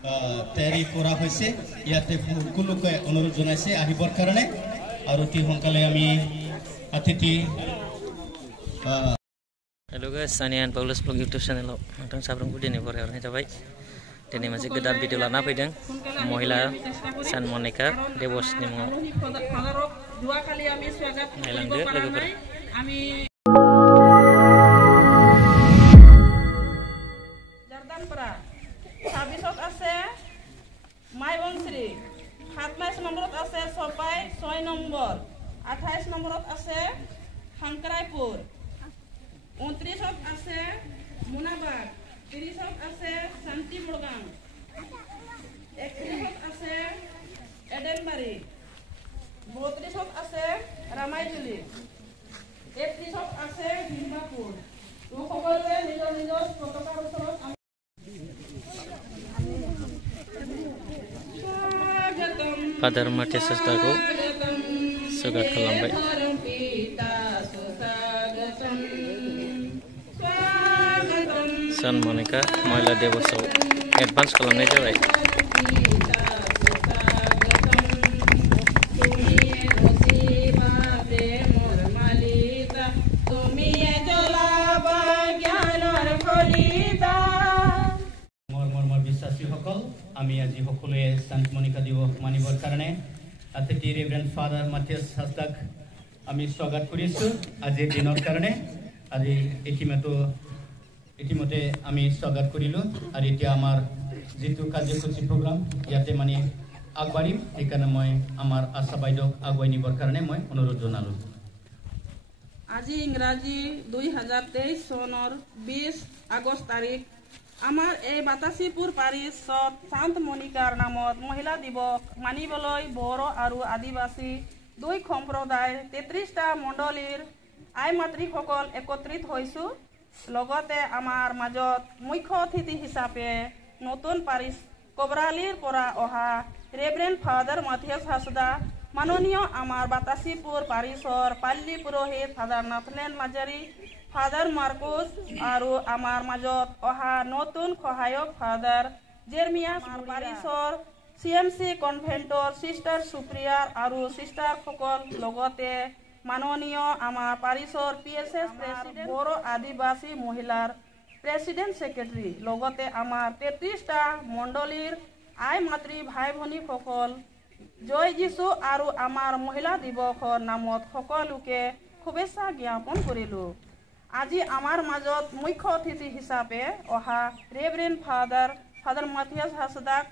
তৈয়াৰী কৰা হৈছে ইয়াতে সকলোকে অনুৰোধ জনাইছে আহিবৰ কাৰণে আৰু অতি সোনকালে আমি অতিথি Halo guys, Sanian Paulus Vlog YouTube channel nonton sabrang budi nih bore orangnya coba ini masih gedar video lana apa deng Mohila San Monica Dewos nih mau dua kali kami swagat kami Jardan Pra Sabisot ase Mai Wongshri 27 নম্বৰত আছে Sopai 6 number 28 নম্বৰত আছে Hankraipur 29ত আছে Munabad 30ত আছে Santi Murgang 31ত আছে Edenbari 32ত আছে Ramaijuli 31ত আছে Himbapur সকলোৱে নিজৰ নিজৰ পতাকাৰ ওচৰত Father Matias Sastaku Sugat Kalambai San Monica Mohila Dewoso advance kalamnya jawai আমি আজি সকলোৱে Sant Monica দিৱস মানিবৰ কাৰণে অতিথি ৰেভাৰেণ্ড ফাদাৰ মাথিয়াছ হাস্তাক আমি স্বাগত কৰিছো আজিৰ দিনৰ কাৰণে আজি ইতিমধ্যে আমি স্বাগত কৰিলো আৰু এতিয়া আমাৰ যেটো কাৰ্যসূচী প্ৰগ্ৰাম ইয়াতে মানে আগবাঢ়িম সেইকাৰণে মই আমাৰ আশা বাইদেউক আগুৱাই নিবৰ কাৰণে মই অনুৰোধ জনালো আজি ইংৰাজী 2023 চনৰ 20 আগষ্ট তাৰিখ আমাৰ এই বাতাসীপুৰ পাৰিছত Sant Monica নামত মহিলা দিৱস মানিবলৈ বড়ো আৰু আদিবাসী দুই সম্প্ৰদায় 33টা মণ্ডলীৰ আই মাতৃসকল একত্ৰিত হৈছো লগতে আমাৰ মাজত মুখ্য অতিথি হিচাপে নতুন পাৰিছ কবৰালিৰ পৰা অহা ৰেভাৰেণ্ড ফাদাৰ মাথিয়াছ হাসদা মাননীয় আমাৰ বাতাসীপুৰ পাৰিছৰ পাল্লি পুৰোহিত ফাদাৰ নাথলেন মাজাৰী ফাদাৰ মাৰ্কুছ আৰু আমাৰ মাজত অহা নতুন সহায়ক ফাদাৰ জেৰমিয়াছ পাৰিছৰ CMC কনভেন্টৰ সিস্টাৰ সুপ্ৰিয়াৰ আৰু সিস্টাৰসকল লগতে মাননীয় আমাৰ পাৰিছৰ PSS প্ৰেছিডেণ্ট বড়ো আদিবাসী মহিলাৰ প্ৰেছিডেণ্ট সেক্ৰেটাৰী লগতে আমাৰ 33টা মণ্ডলীৰ আই মাতৃ ভাই ভনীসকল জয় যীশু আৰু আমাৰ মহিলা দিৱসৰ নামত সকলোকে শুভেচ্ছা জ্ঞাপন কৰিলো আজি আমাৰ মাজত মুখ্য অতিথি হিচাপে অহা ৰেভাৰেণ্ড ফাদাৰ মাথিয়াছ হাসদাক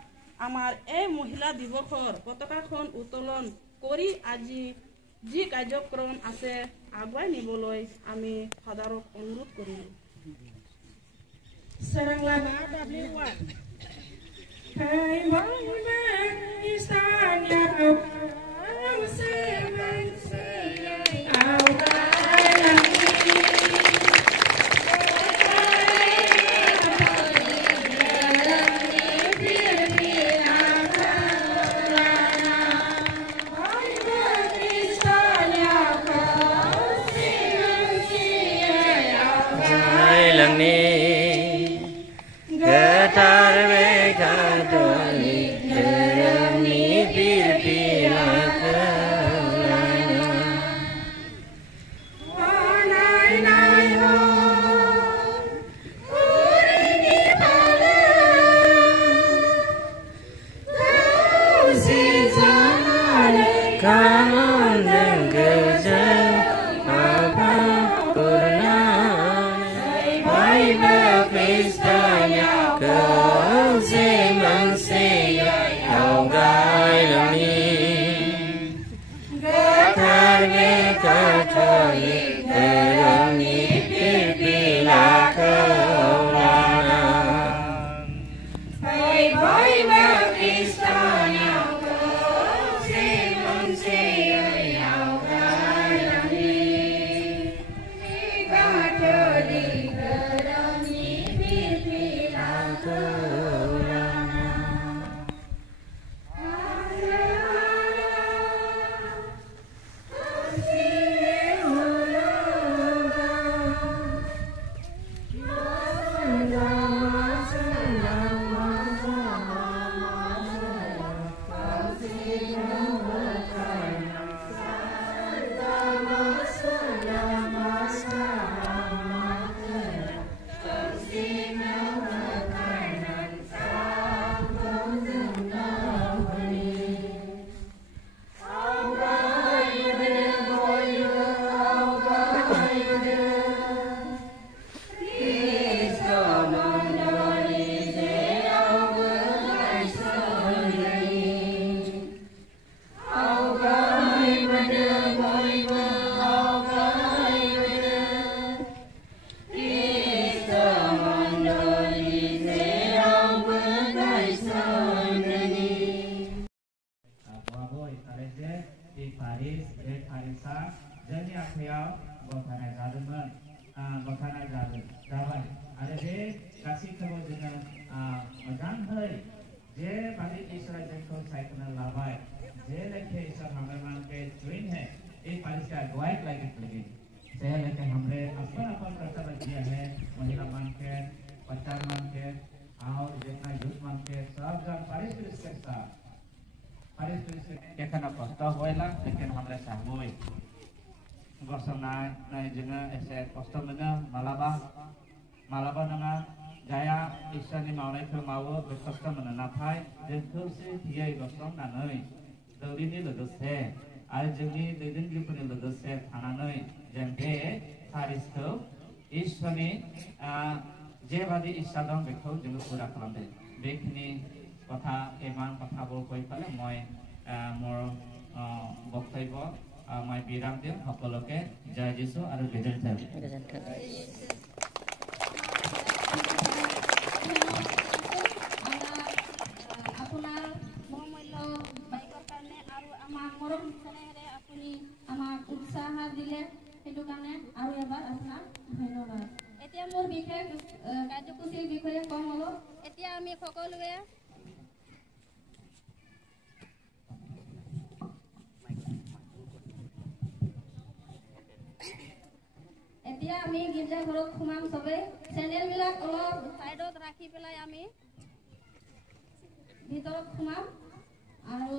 আমাৰ এই মহিলা দিৱসৰ পতাকাখন উত্তোলন কৰি আজি যি কাৰ্যক্ৰম আছে আগুৱাই নিবলৈ আমি ফাদাৰক অনুৰোধ কৰিলো Seranglaga W1 Hai mama istanya Paris बे पारिसा जोंनि आखायाव गथायनाय जादोंमोन गथायनाय जाबाय आरो बे गासैखौबो जोङो मोजाङै जेबादि इसोरा जोंखौ सायख'ना लाबाय जे लेखे इसोर हमरे जुइन है ये पारिस का अगुवाई लगी से लेके हमरे अपन कर्तव्य किया है महिला मान के बच्चा मान के और जितना यूथ मान के सब जन पारिस के साथ पारिस के खाना कष्ट होएला लेकिन हमरे सामूहिक गसंनाय जोङो एसे कष्ट मोनो मालाबा नङा जाया इसोरनि मावनायखौ मावो बे कष्ट मोनो नाथाय जों खौसेथियै गसंनानै दौरिनि लोगोसे आरो जोंनि दैदेनगिरिफोरनि लोगोसे थानानै जों बे पारिसखौ इसोरनि जेबादि इच्छा दं बेखौ जोङो पुरा खालामदों बेखिनि কথা ইমান কথাবোৰ কৈ পেলাই মই মোৰ বক্তব্য মই বিৰাম দিম সকলোকে জয় যিশু আৰু গোজন্থন আপোনাৰ মূল্য বাইকৰ কাৰণে আৰু আমাৰ মৰম চেনেহেৰে আপুনি আমাক উৎসাহ দিলে সেইটো কাৰণে আৰু এবাৰ আপোনাক ধন্যবাদ এতিয়া মোৰ বিশেষ কাৰ্যসূচীৰ বিষয়ে কম হ'ব এতিয়া আমি সকলোৱে এতিয়া আমি গিৰ্জা ঘৰত সোমাম সবে চেনেলবিলাক অলপ সাইডত ৰাখি পেলাই আমি ভিতৰত সোমাম আৰু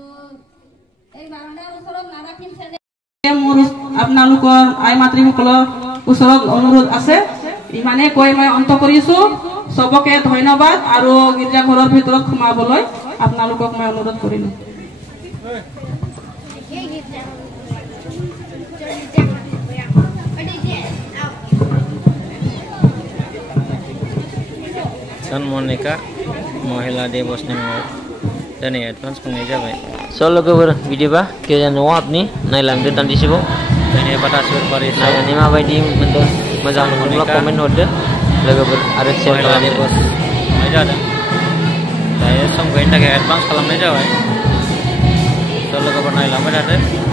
এই বাৰাণ্ডাৰ ওচৰত নাৰাখিম চেনেল মোৰ আপোনালোকৰ আই মাতৃসকলৰ ওচৰত অনুৰোধ আছে ইমানে কৈ মই অন্ত কৰিছো সবকে ধন্যবাদ আৰু গিৰ্জা ঘৰৰ ভিতৰত সোমাবলৈ আপোনালোকক মই অনুৰোধ কৰিলো सान मनिका महिला दिवसनि मुङाव दिनै एडभान्स खुंनाय जाबाय स' लोगोफोर बिदिबा गोजोन न'आव हाबनि नायलांदो दान्दिसेबाव जोंनि बातासिफोर पारिस नायनानै माबायदि मोनदों मोजां मोनोब्ला कमेन्ट हरदो लोगोफोर आरो शेयार खालामदो खुंनाय जादों दायो सम गैयिनि थाखाय एडभान्स खालामनाय जाबाय स' लोगोफोर नायलांबाय थादो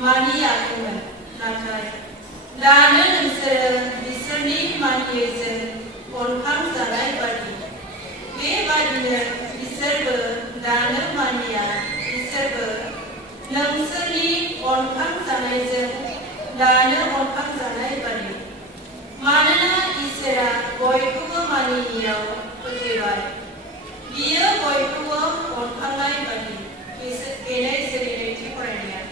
मानियाखैमोन नाथाय दानो नोंसोरो इसोरनि मानियैजों अनखां जानाय बादि बेबादिनो इसोरबो दानो मानिया इसोरबो नोंसोरनि अनखां जानायजों दानो अनखां जानाय बादि मानोना इसोरा बयखौबो मानिनायाव फोथैबाय बियो बयखौबो अनखांनाय बादि बेनो इसोरनि नैथि फरायनाया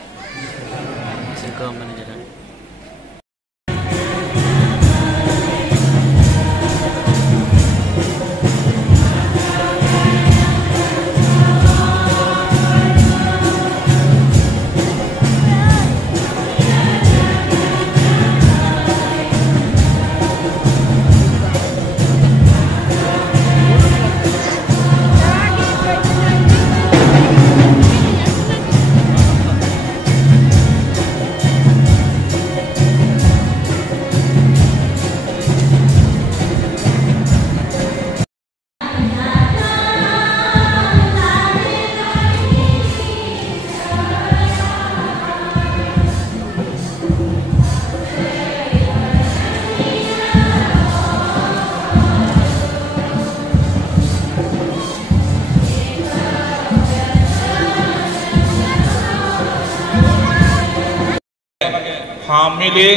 মিলি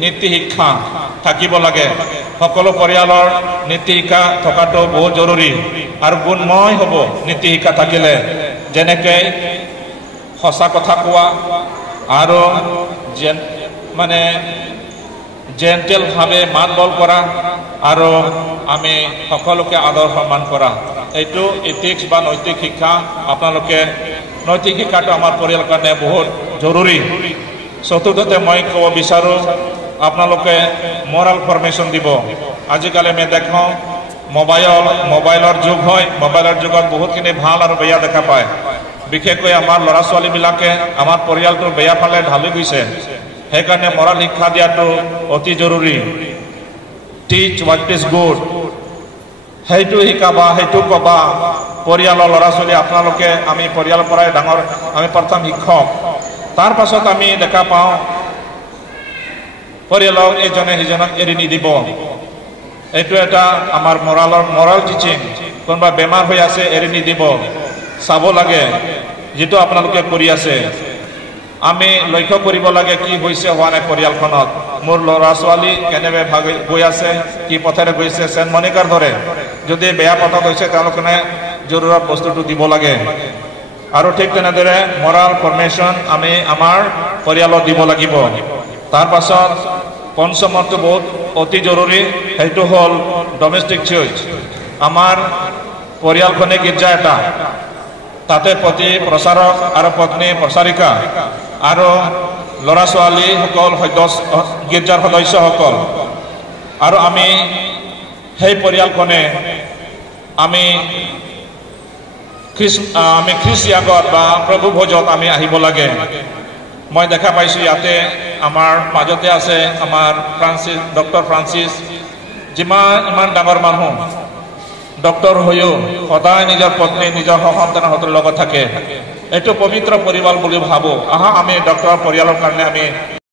নীতি শিক্ষা থাকিব লাগে সকলো পৰিয়ালৰ নীতি শিক্ষা থকাটো বহুত জৰুৰী আৰু গুণময় হ'ব নীতি শিক্ষা থাকিলে যেনেকৈ সঁচা কথা কোৱা আৰু মানে জেন্টেলভাৱে মাত বল কৰা আৰু আমি সকলোকে আদৰ সন্মান কৰা এইটো ইথিক্স বা নৈতিক শিক্ষা আপোনালোকে নৈতিক শিক্ষাটো আমাৰ পৰিয়ালৰ কাৰণে বহুত জৰুৰী চতুৰ্থতে মই ক'ব বিচাৰোঁ আপোনালোকে মৰাল ফৰ্মেশ্যন দিব আজিকালি আমি দেখোঁ মোবাইলৰ যুগ হয় মোবাইলৰ যুগত বহুতখিনি ভাল আৰু বেয়া দেখা পায় বিশেষকৈ আমাৰ ল'ৰা ছোৱালীবিলাকে আমাৰ পৰিয়ালটোৰ বেয়া ফালে ঢালি গৈছে সেইকাৰণে মৰাল শিক্ষা দিয়াটো অতি জৰুৰী টিচ হোৱাট ইজ গুড সেইটো শিকাবা সেইটো ক'বা পৰিয়ালৰ ল'ৰা ছোৱালী আপোনালোকে আমি পৰিয়ালৰ পৰাই ডাঙৰ আমি প্ৰথম শিক্ষক তাৰ পাছত আমি দেখা পাওঁ পৰিয়ালক এজনে সিজনক এৰি নিদিব এইটো এটা আমাৰ মৰাল টিচিং কোনোবা বেমাৰ হৈ আছে এৰি নিদিব চাব লাগে যেটো আপোনালোকে কৰি আছে আমি লক্ষ্য কৰিব লাগে কি হৈছে হোৱা নাই পৰিয়ালখনত মোৰ ল'ৰা ছোৱালী কেনেভাৱে গৈ আছে কি পথেৰে গৈছে সেন্ট মনিকাৰ দৰে যদি বেয়া পথত হৈছে তেওঁলোকে জৰুৰত বস্তুটো দিব লাগে আৰু ঠিক তেনেদৰে মৰাল ফৰ্মেশ্যন আমি আমাৰ পৰিয়ালত দিব লাগিব তাৰ পাছত পঞ্চমটো বহুত অতি জৰুৰী সেইটো হ'ল ডমেষ্টিক চাৰ্চ আমাৰ পৰিয়ালখনে গীৰ্জা এটা তাতে পতি প্ৰচাৰক আৰু পত্নী প্ৰচাৰিকা আৰু ল'ৰা ছোৱালীসকল গীৰ্জাৰ সদস্যসকল আৰু আমি সেই পৰিয়ালখনে আমি খ্ৰীষ্টি আগত বা প্ৰভু ভোজত আমি আহিব লাগে মই দেখা পাইছোঁ ইয়াতে আমাৰ মাজতে আছে আমাৰ ডক্টৰ ফ্ৰান্সিছ ইমান ডাঙৰ মানুহ ডক্টৰ হৈও সদায় নিজৰ পত্নী নিজৰ সন্তানৰ লগত থাকে এইটো পবিত্ৰ পৰিয়াল বুলি ভাবোঁ আহা আমি ডক্টৰৰ পৰিয়ালৰ কাৰণে আমি